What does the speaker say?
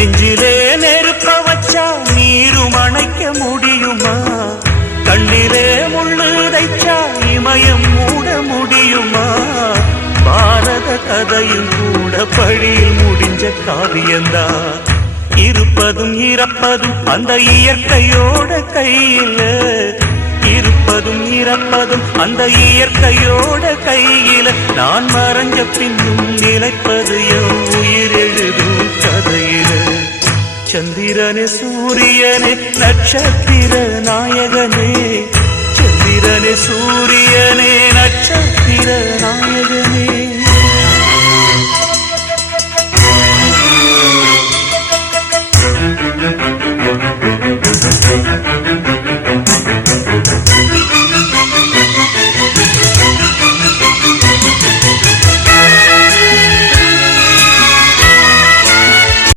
நெஞ்சிலே நெருப்ப வச்சா நீரும் அணைக்க முடியுமா? கண்ணிலே முள்ளு தைச்சா இமயம் மூட முடியுமா? பாரத கதையும் கூட பழியில் முடிஞ்ச காவியந்தான். இருப்பதும் இறப்பதும் அந்த இயற்கையோட கையில, இருப்பதும் இறப்பதும் அந்த இயற்கையோட கையில. நான் மறைஞ்ச பின்னும் நிலைப்பது என் உயிர் எழுதும் கதையில. சந்திரனே சூரியனே நட்சத்திர நாயகனே, சந்திரனே சூரியனே நட்சத்திர நாயகனே.